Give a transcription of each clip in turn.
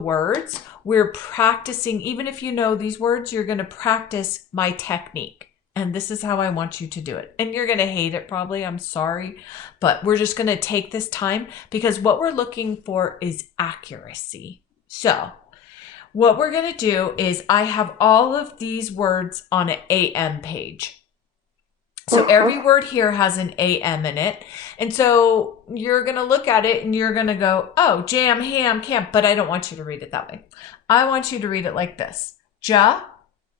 words, we're practicing. Even if you know these words, you're going to practice my technique. And this is how I want you to do it. And you're going to hate it probably. I'm sorry. But we're just going to take this time because what we're looking for is accuracy. So what we're going to do is I have all of these words on an AM page. So every word here has an AM in it. And so you're going to look at it and you're going to go, oh, jam, ham, camp. But I don't want you to read it that way. I want you to read it like this. Ja,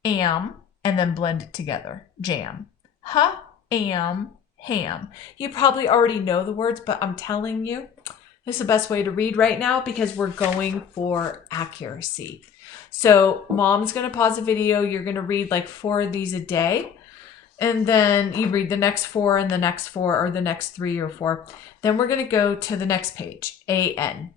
am, and then blend it together. Jam. Ha, am, ham. You probably already know the words, but I'm telling you, this is the best way to read right now because we're going for accuracy. So mom's going to pause the video. You're going to read like 4 of these a day. And then you read the next 4 and the next 4 or the next 3 or 4. Then we're going to go to the next page, AN.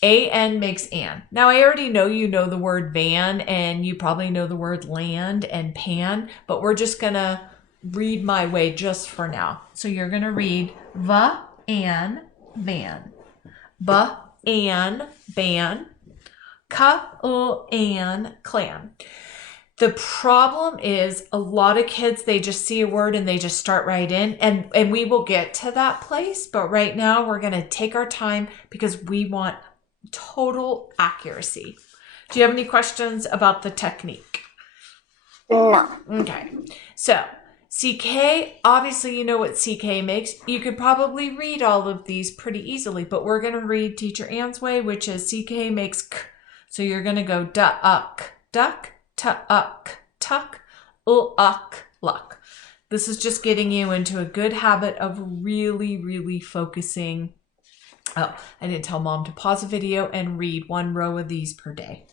AN makes an. Now, I already know you know the word van and you probably know the word land and pan, but we're just going to read my way just for now. So you're going to read va, an, van. Ba, an, ban. Ka, an, clan. The problem is a lot of kids, they just see a word and they just start right in and we will get to that place. But right now we're going to take our time because we want total accuracy. Do you have any questions about the technique? No. Okay. So CK, obviously you know what CK makes. You could probably read all of these pretty easily, but we're going to read Teacher Ann's way, which is CK makes k. So you're going to go duck, duck. Tuck, tuck, uck, luck. This is just getting you into a good habit of really, really focusing. Oh, I didn't tell mom to pause the video and read 1 row of these per day.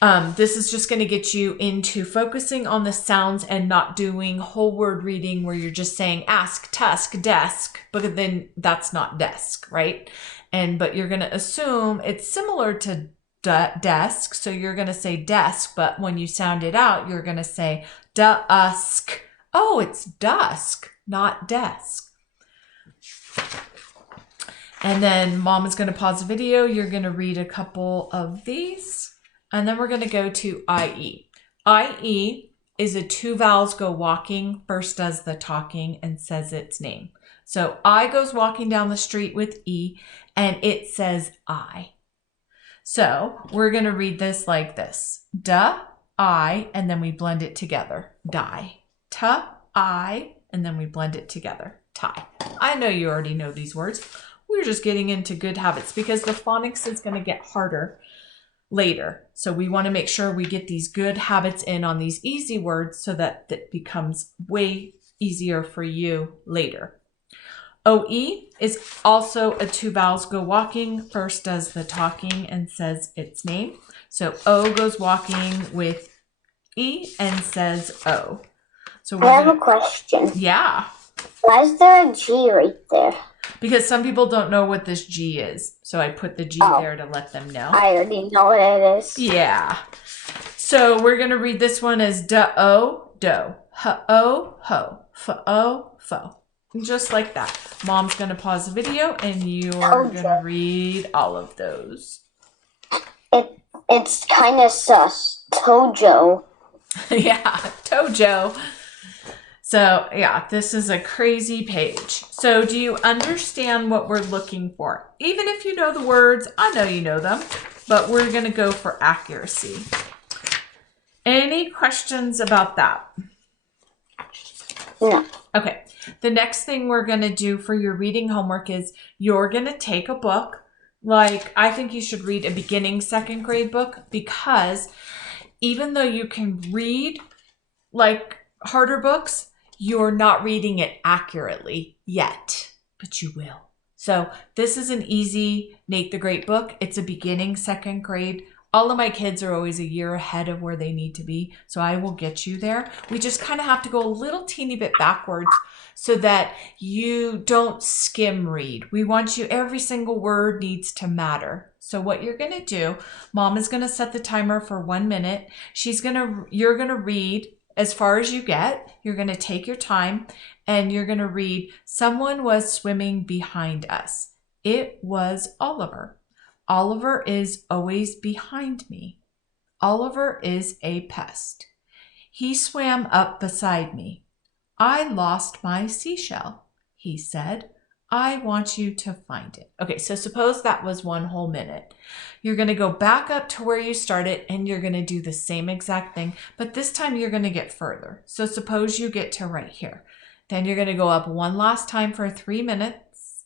This is just going to get you into focusing on the sounds and not doing whole word reading where you're just saying ask, tusk, desk, but then that's not desk, right? But you're going to assume it's similar to desk, so you're going to say desk, but when you sound it out, you're going to say dusk. Oh, it's dusk, not desk. And then mom is going to pause the video. You're going to read a couple of these, and then we're going to go to IE. IE is a 2 vowels go walking. First does the talking and says its name. So I goes walking down the street with E, and it says I. So we're going to read this like this. Da, I, and then we blend it together. Die. Ta, I, and then we blend it together. Tie. I know you already know these words. We're just getting into good habits because the phonics is going to get harder later. So we want to make sure we get these good habits in on these easy words so that it becomes way easier for you later. OE is also a 2 vowels go walking. First does the talking and says its name. So O goes walking with E and says O. So I have a question. Yeah. Why is there a G right there? Because some people don't know what this G is. So I put the G there to let them know. I already know what it is. Yeah. So we're going to read this one as do-o, do. H-o, ho. F-o, fo. Just like that. Mom's going to pause the video and you're going to read all of those. It's kind of sus. Tojo. Yeah, Tojo. So yeah, this is a crazy page. So do you understand what we're looking for? Even if you know the words, I know you know them, but we're going to go for accuracy. Any questions about that? No. Okay. The next thing we're going to do for your reading homework is you're going to take a book. Like, I think you should read a beginning 2nd grade book because even though you can read like harder books, you're not reading it accurately yet, but you will. So this is an easy Nate the Great book. It's a beginning 2nd grade. All of my kids are always a year ahead of where they need to be, so I will get you there. We just kind of have to go a little teeny bit backwards so that you don't skim read. We want you, every single word needs to matter. So what you're going to do, mom is going to set the timer for 1 minute. You're going to read as far as you get. You're going to take your time and you're going to read, someone was swimming behind us. It was Oliver. Oliver is always behind me. Oliver is a pest. He swam up beside me. I lost my seashell, he said. I want you to find it. Okay, so suppose that was 1 whole minute. You're going to go back up to where you started and you're going to do the same exact thing, but this time you're going to get further. So suppose you get to right here. Then you're going to go up one last time for 3 minutes.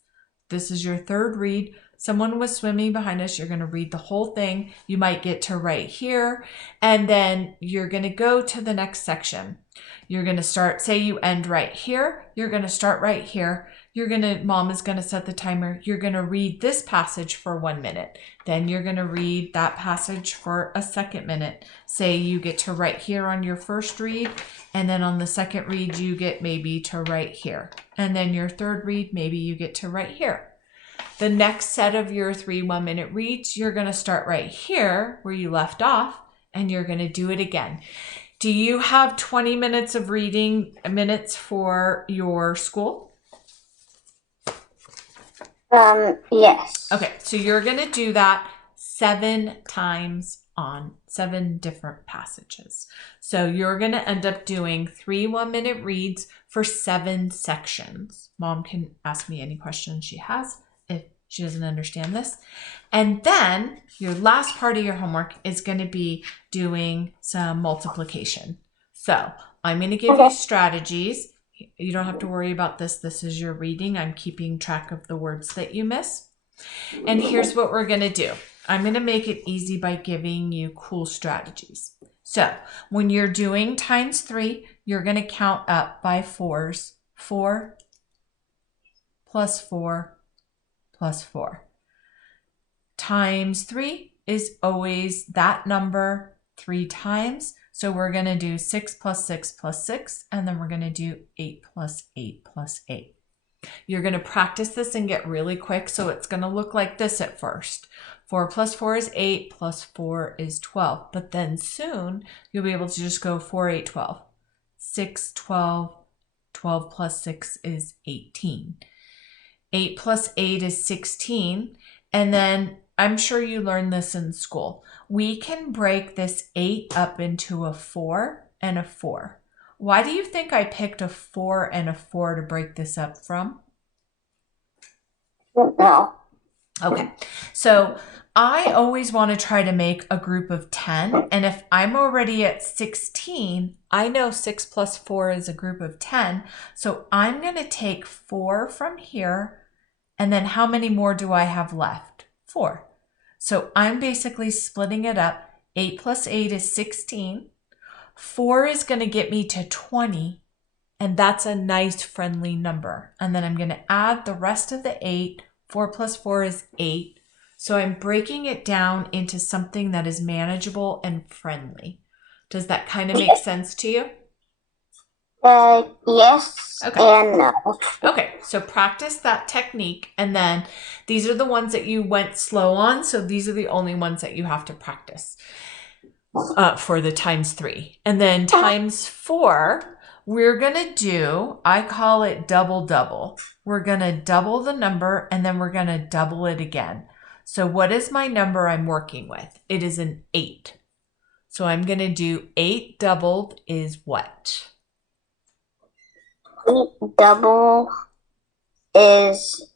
This is your third read. Someone was swimming behind us. You're going to read the whole thing. You might get to right here, and then you're going to go to the next section. You're going to start, say you end right here. You're going to start right here. Mom is going to set the timer. You're going to read this passage for 1 minute. Then you're going to read that passage for a 2nd minute. Say you get to right here on your first read, and then on the 2nd read, you get maybe to right here. And then your 3rd read, maybe you get to right here. The next set of your 3 1-minute reads, you're going to start right here where you left off, and you're going to do it again. Do you have 20 minutes of reading minutes for your school? Yes. Okay, so you're going to do that 7 times on 7 different passages. So you're going to end up doing 3 1-minute reads for 7 sections. Mom can ask me any questions she has if she doesn't understand this. And then your last part of your homework is going to be doing some multiplication. So I'm going to give you strategies. You don't have to worry about this. This is your reading. I'm keeping track of the words that you miss. And here's what we're going to do. I'm going to make it easy by giving you cool strategies. So when you're doing times 3, you're going to count up by 4s. 4 plus 4 plus 4. Times 3 is always that number 3 times. So we're going to do 6 plus 6 plus 6, and then we're going to do 8 plus 8 plus 8. You're going to practice this and get really quick, so it's going to look like this at first. 4 plus 4 is 8, plus 4 is 12. But then soon, you'll be able to just go 4, 8, 12. 6, 12, 12 plus 6 is 18. 8 plus 8 is 16, and then I'm sure you learned this in school. We can break this 8 up into a 4 and a 4. Why do you think I picked a 4 and a 4 to break this up from? No. Okay, so I always want to try to make a group of 10, and if I'm already at 16, I know 6 plus 4 is a group of 10, so I'm going to take 4 from here, and then how many more do I have left? 4. So I'm basically splitting it up. 8 plus 8 is 16. 4 is going to get me to 20, and that's a nice friendly number. And then I'm going to add the rest of the 8. 4 plus 4 is 8. So I'm breaking it down into something that is manageable and friendly. Does that kind of make sense to you? Yes and no. Okay, so practice that technique, and then these are the ones that you went slow on, so these are the only ones that you have to practice for the times 3. And then times 4, we're going to do, I call it double. We're going to double the number, and then we're going to double it again. So what is my number I'm working with? It is an 8. So I'm going to do 8 doubled is what? 8 double is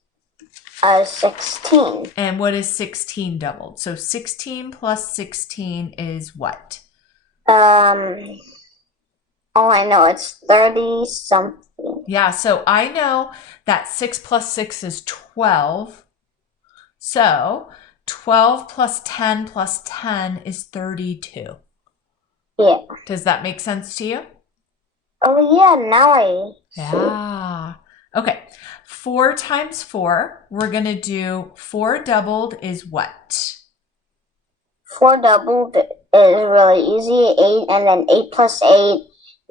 16. And what is 16 doubled? So 16 plus 16 is what? Oh, I know, it's 30 something. Yeah, so I know that 6 plus 6 is 12. So 12 plus 10 plus 10 is 32. Yeah. Does that make sense to you? Oh, yeah, now I see. Yeah. Okay. 4 times 4, we're going to do 4 doubled is what? 4 doubled is really easy. 8, and then 8 plus 8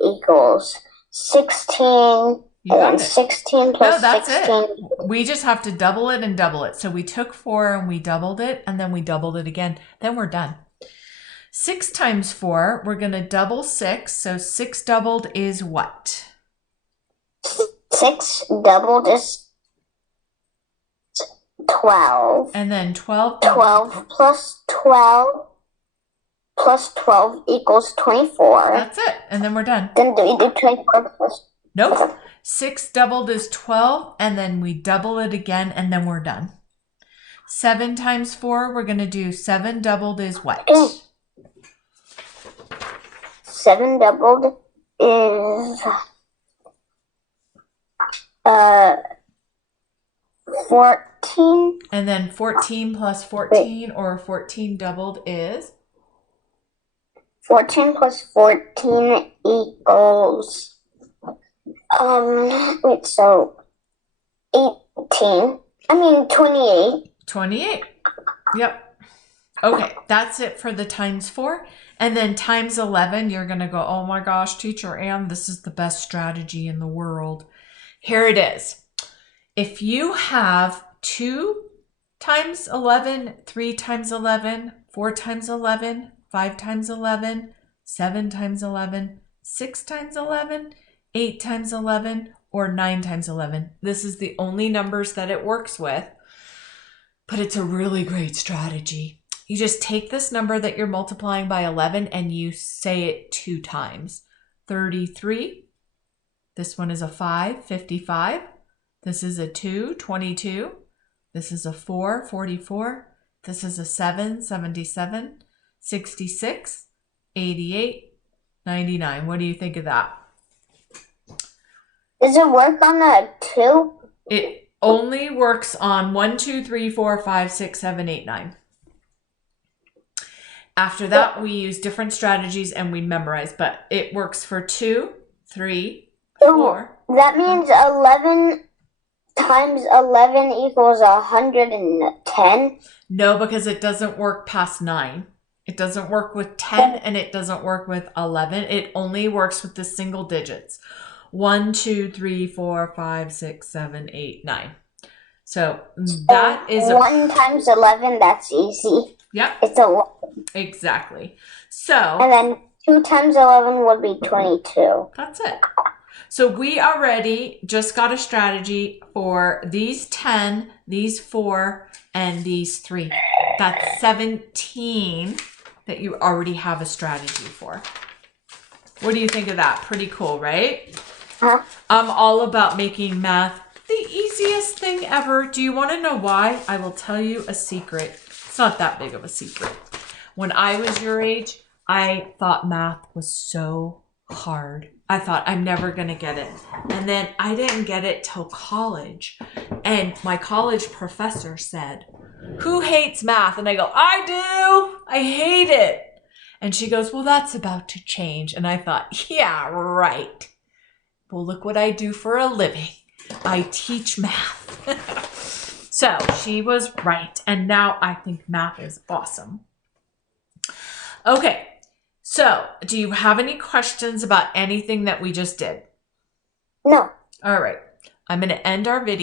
equals 16. You And got then it. 16 plus No, that's 16. it. We just have to double it and double it. So we took 4 and we doubled it, and then we doubled it again. Then we're done. 6 times 4, we're going to double 6. So 6 doubled is what? 6 doubled is 12. And then 12. 12 plus 12 plus 12 equals 24. That's it. And then we're done. Then do we do 24 plus? Nope. 6 doubled is 12, and then we double it again, and then we're done. 7 times 4, we're going to do 7 doubled is what? 7 doubled is 14. And then 14 plus 14, or 14 doubled is? 14 plus 14 equals, so 28. 28. Yep. Okay, that's it for the times 4. And then times 11, you're going to go, oh my gosh, Teacher Ann, this is the best strategy in the world. Here it is. If you have 2 times 11, 3 times 11, 4 times 11, 5 times 11, 7 times 11, 6 times 11, 8 times 11, or 9 times 11. This is the only numbers that it works with, but it's a really great strategy. You just take this number that you're multiplying by 11 and you say it 2 times. 33. This one is a 5, 55. This is a 2, 22. This is a 4, 44. This is a 7, 77. 66, 88, 99. What do you think of that? Does it work on a 2? It only works on 1, 2, 3, 4, 5, 6, 7, 8, 9. After that, we use different strategies and we memorize, but it works for 2, 3, 4. That means 11 times 11 equals 110? No, because it doesn't work past 9. It doesn't work with 10 and it doesn't work with 11. It only works with the single digits. 1, 2, 3, 4, 5, 6, 7, 8, 9. So that is 1 times 11, that's easy. Yep. It's 11. Exactly. So. And then 2 times 11 would be 22. That's it. So we already just got a strategy for these 10, these 4, and these 3. That's 17 that you already have a strategy for. What do you think of that? Pretty cool, right? Huh? I'm all about making math the easiest thing ever. Do you want to know why? I will tell you a secret. It's not that big of a secret. When I was your age, I thought math was so hard. I thought I'm never going to get it. And then I didn't get it till college. And my college professor said, "Who hates math?" And I go, "I do. I hate it." And she goes, "Well, that's about to change." And I thought, yeah, right. Well, look what I do for a living. I teach math. So she was right. And now I think math is awesome. Okay. So do you have any questions about anything that we just did? No. All right. I'm going to end our video.